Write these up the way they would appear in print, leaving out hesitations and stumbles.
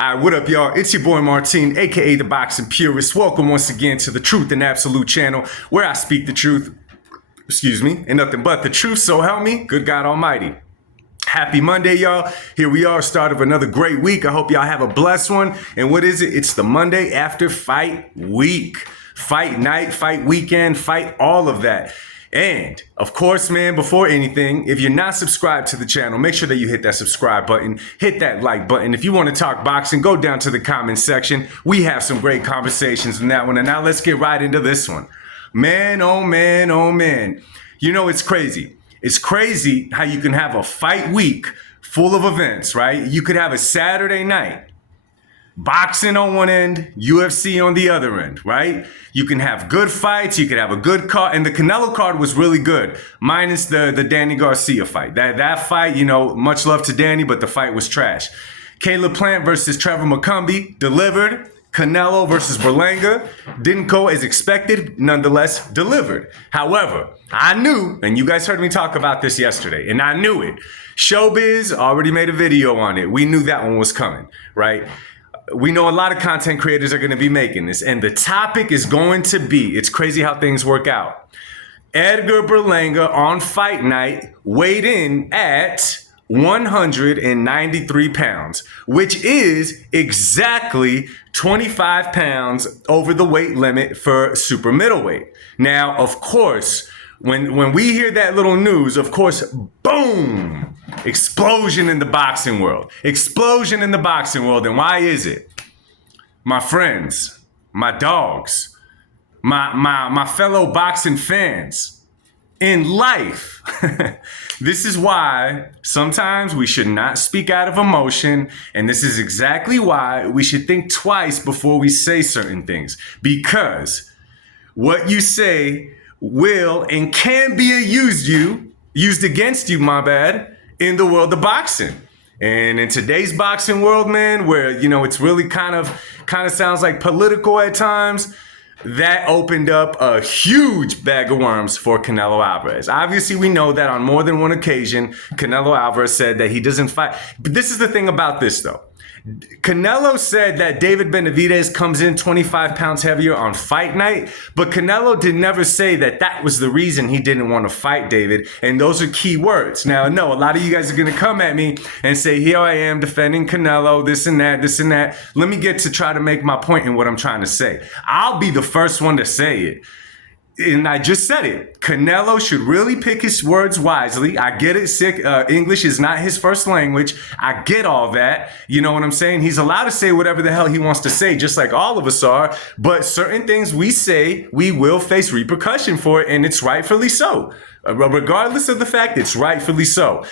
All right, what up, y'all? It's your boy Martin, aka the Boxing Purist. Welcome once again to the Truth and Absolute channel, where I speak the truth, and nothing but the truth, so help me, good God Almighty. Happy Monday, y'all. Here we are, start of another great week. I hope y'all have a blessed one. And what is it? It's the Monday after fight week. Fight night, fight weekend, fight all of that. And of course, man, before anything, if you're not subscribed to the channel, make sure that you hit that subscribe button, hit that like button. If you want to talk boxing, go down to the comment section. We have some great conversations in that one. And now let's get right into this one. Man, oh man, oh man. You know, it's crazy. It's crazy how you can have a fight week full of events, right? You could have a Saturday night, boxing on one end, UFC on the other end, right? You can have good fights, you could have a good card, and the Canelo card was really good, minus the Danny Garcia fight. That fight, you know, much love to Danny, but the fight was trash. Caleb Plant versus Trevor McCumbee delivered. Canelo versus Berlanga didn't go as expected, nonetheless delivered. However, I knew, and you guys heard me talk about this yesterday, and I knew it. Showbiz already made a video on it. We knew that one was coming, right? We know a lot of content creators are going to be making this, and the topic is going to be, it's crazy how things work out. Edgar Berlanga on fight night weighed in at 193 pounds, which is exactly 25 pounds over the weight limit for super middleweight. Now, of course, when we hear that little news, of course, boom, explosion in the boxing world. Explosion in the boxing world. And why is it? My friends, my dogs, my fellow boxing fans, in life, this is why sometimes we should not speak out of emotion, and this is exactly why we should think twice before we say certain things, because what you say will and can be used against you, my bad, in the world of boxing. And in today's boxing world, man, where, you know, it's really kind of sounds like political at times, that opened up a huge bag of worms for Canelo Alvarez. Obviously, we know that on more than one occasion, Canelo Alvarez said that he doesn't fight. But this is the thing about this, though. Canelo said that David Benavidez comes in 25 pounds heavier on fight night, but Canelo did never say that that was the reason he didn't want to fight David, and those are key words. Now, no, a lot of you guys are going to come at me and say, here I am defending Canelo, this and that, this and that. Let me get to try to make my point in what I'm trying to say. I'll be the first one to say it. And I just said it. Canelo should really pick his words wisely. I get it. English is not his first language. I get all that. You know what I'm saying? He's allowed to say whatever the hell he wants to say, just like all of us are. But certain things we say, we will face repercussion for it, and it's rightfully so. Regardless of the fact, it's rightfully so.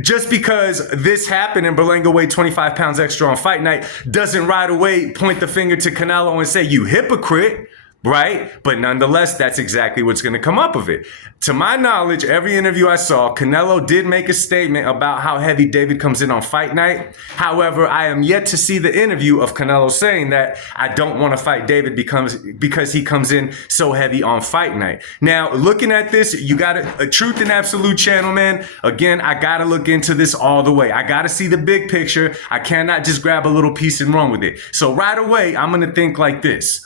Just because this happened and Berlanga weighed 25 pounds extra on fight night doesn't right away point the finger to Canelo and say, you hypocrite. Right? But nonetheless, that's exactly what's going to come up of it. To my knowledge, every interview I saw, Canelo did make a statement about how heavy David comes in on fight night. However, I am yet to see the interview of Canelo saying that I don't want to fight David because he comes in so heavy on fight night. Now, looking at this, you got a Truth and Absolute channel, man. Again, I got to look into this all the way. I got to see the big picture. I cannot just grab a little piece and run with it. So right away, I'm going to think like this.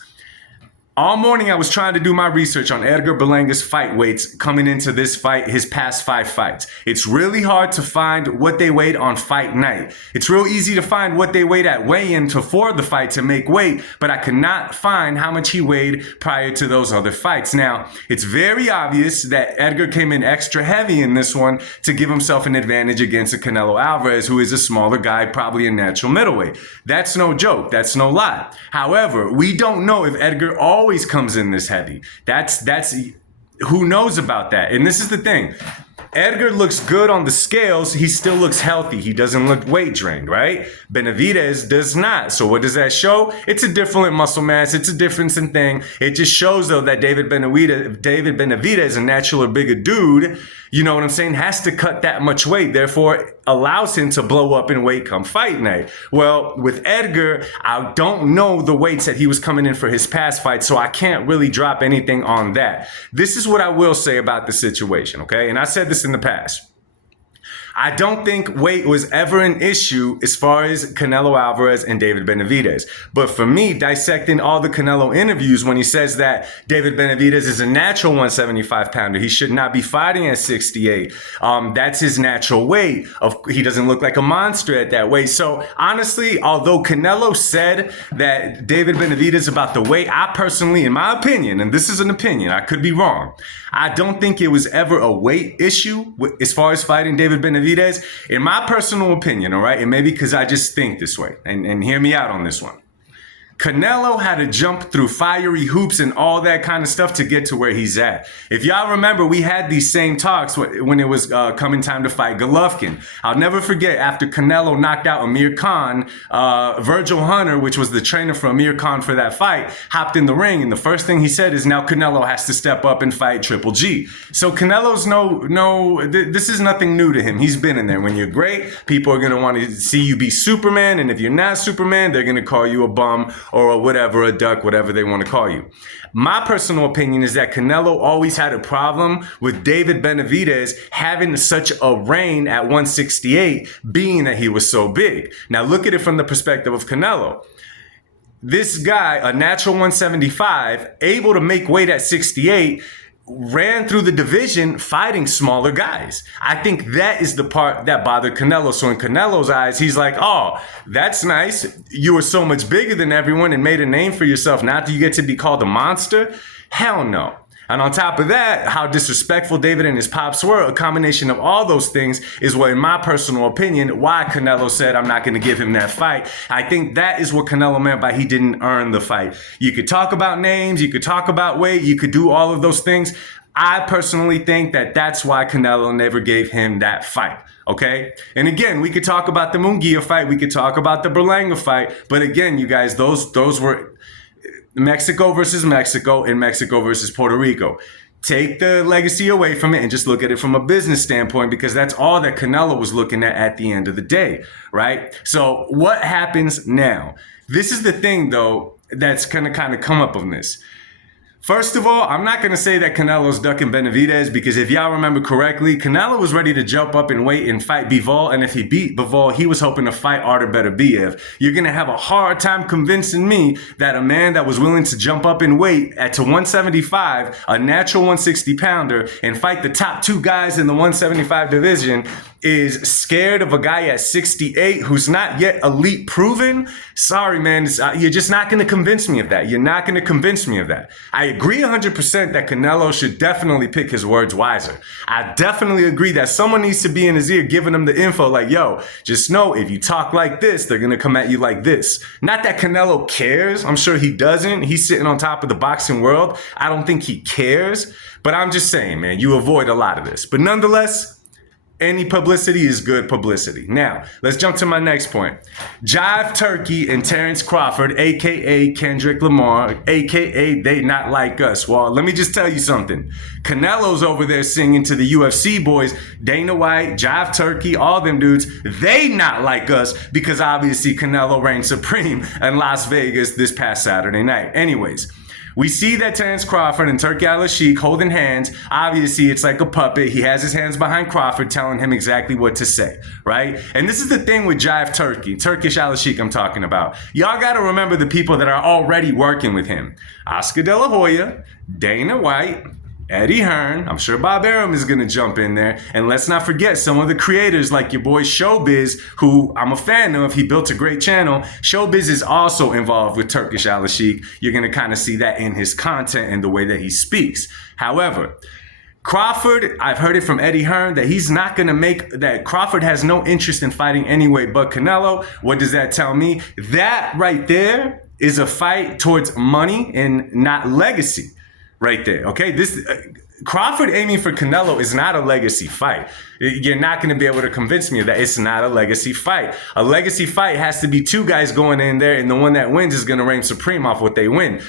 All morning, I was trying to do my research on Edgar Berlanga's fight weights coming into this fight, his past 5 fights. It's really hard to find what they weighed on fight night. It's real easy to find what they weighed at weigh-in before the fight to make weight, but I could not find how much he weighed prior to those other fights. Now, it's very obvious that Edgar came in extra heavy in this one to give himself an advantage against a Canelo Alvarez, who is a smaller guy, probably a natural middleweight. That's no joke. That's no lie. However, we don't know if Edgar always comes in this heavy. That's who knows about that. And this is the thing. Edgar looks good on the scales. He still looks healthy. He doesn't look weight drained, right? Benavidez does not. So what does that show? It's a different muscle mass. It's a difference in thing. It just shows, though, that David Benavidez, a naturally bigger dude, you know what I'm saying, has to cut that much weight. Therefore, allows him to blow up in weight come fight night. Well, with Edgar, I don't know the weights that he was coming in for his past fight, so I can't really drop anything on that. This is what I will say about the situation, okay? And I said this in the past. I don't think weight was ever an issue as far as Canelo Alvarez and David Benavidez. But for me, dissecting all the Canelo interviews when he says that David Benavidez is a natural 175 pounder, he should not be fighting at 68. That's his natural weight. He doesn't look like a monster at that weight. So honestly, although Canelo said that David Benavidez about the weight, I personally, in my opinion, and this is an opinion, I could be wrong, I don't think it was ever a weight issue as far as fighting David Benavidez. In my personal opinion, all right, and maybe because I just think this way, and hear me out on this one. Canelo had to jump through fiery hoops and all that kind of stuff to get to where he's at. If y'all remember, we had these same talks when it was coming time to fight Golovkin. I'll never forget, after Canelo knocked out Amir Khan, Virgil Hunter, which was the trainer for Amir Khan for that fight, hopped in the ring, and the first thing he said is, now Canelo has to step up and fight Triple G. So Canelo's this is nothing new to him. He's been in there. When you're great, people are going to want to see you be Superman, and if you're not Superman, they're going to call you a bum, or whatever, a duck, whatever they want to call you. My personal opinion is that Canelo always had a problem with David Benavidez having such a reign at 168, being that he was so big. Now look at it from the perspective of Canelo. This guy, a natural 175, able to make weight at 68, ran through the division fighting smaller guys. I think that is the part that bothered Canelo. So in Canelo's eyes, he's like, oh, that's nice. You were so much bigger than everyone and made a name for yourself. Now do you get to be called a monster? Hell no. And on top of that, how disrespectful David and his pops were, a combination of all those things is what, in my personal opinion, why Canelo said, I'm not going to give him that fight. I think that is what Canelo meant by he didn't earn the fight. You could talk about names, you could talk about weight, you could do all of those things. I personally think that that's why Canelo never gave him that fight. Okay? And again, we could talk about the Munguia fight, we could talk about the Berlanga fight, but again, you guys, those were Mexico versus Mexico and Mexico versus Puerto Rico. Take the legacy away from it and just look at it from a business standpoint, because that's all that Canelo was looking at the end of the day, right? So what happens now? This is the thing, though, that's going to kind of come up on this. First of all, I'm not going to say that Canelo's ducking Benavidez, because if y'all remember correctly, Canelo was ready to jump up and weight and fight Bivol, and if he beat Bivol, he was hoping to fight Artur Beterbiev. You're going to have a hard time convincing me that a man that was willing to jump up in weight to 175, a natural 160 pounder, and fight the top two guys in the 175 division is scared of a guy at 68 who's not yet elite proven. Sorry, man, you're just not going to convince me of that. You're not going to convince me of that. I agree 100% that Canelo should definitely pick his words wiser. I definitely agree that someone needs to be in his ear giving him the info like, yo, just know if you talk like this, they're going to come at you like this. Not that Canelo cares. I'm sure he doesn't. He's sitting on top of the boxing world. I don't think he cares. But I'm just saying, man, you avoid a lot of this. But nonetheless, any publicity is good publicity. Now, let's jump to my next point. Jive Turkey and Terrence Crawford, a.k.a. Kendrick Lamar, a.k.a. They Not Like Us. Well, let me just tell you something. Canelo's over there singing to the UFC boys, Dana White, Jive Turkey, all them dudes, they not like us, because obviously Canelo reigned supreme in Las Vegas this past Saturday night. Anyways, we see that Terrence Crawford and Turki Al-Sheikh holding hands. Obviously, it's like a puppet. He has his hands behind Crawford telling him exactly what to say, right? And this is the thing with Jive Turkey, Turkish Al-Sheikh I'm talking about. Y'all got to remember the people that are already working with him. Oscar De La Hoya, Dana White, Eddie Hearn, I'm sure Bob Arum is going to jump in there. And let's not forget some of the creators like your boy Showbiz, who I'm a fan of. He built a great channel. Showbiz is also involved with Turkish Al-Sheikh. You're going to kind of see that in his content and the way that he speaks. However, Crawford, I've heard it from Eddie Hearn that he's not going to that Crawford has no interest in fighting anyway but Canelo. What does that tell me? That right there is a fight towards money and not legacy. Right there, okay? This Crawford aiming for Canelo is not a legacy fight. You're not going to be able to convince me of that. It's not a legacy fight. A legacy fight has to be two guys going in there, and the one that wins is going to reign supreme off what they win.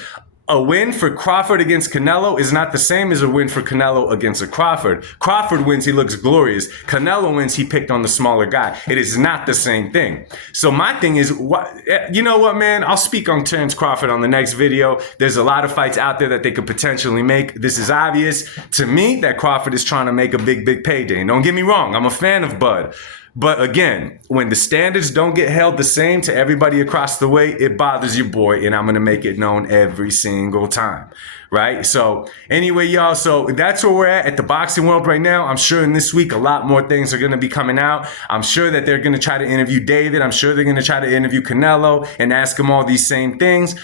a win for Crawford against Canelo is not the same as a win for Canelo against a Crawford. Crawford wins, he looks glorious. Canelo wins, he picked on the smaller guy. It is not the same thing. So my thing is, you know what, man? I'll speak on Terence Crawford on the next video. There's a lot of fights out there that they could potentially make. This is obvious to me that Crawford is trying to make a big payday. And don't get me wrong, I'm a fan of Bud. But again, when the standards don't get held the same to everybody across the way, it bothers your boy, and I'm going to make it known every single time, right? So anyway, y'all, so that's where we're at the boxing world right now. I'm sure in this week, a lot more things are going to be coming out. I'm sure that they're going to try to interview David. I'm sure they're going to try to interview Canelo and ask him all these same things.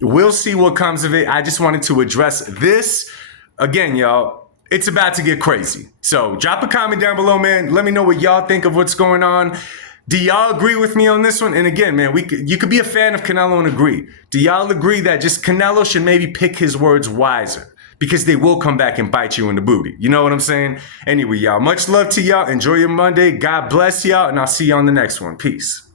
We'll see what comes of it. I just wanted to address this. Again, y'all, it's about to get crazy. So drop a comment down below, man. Let me know what y'all think of what's going on. Do y'all agree with me on this one? And again, man, you could be a fan of Canelo and agree. Do y'all agree that just Canelo should maybe pick his words wiser? Because they will come back and bite you in the booty. You know what I'm saying? Anyway, y'all, much love to y'all. Enjoy your Monday. God bless y'all, and I'll see you on the next one. Peace.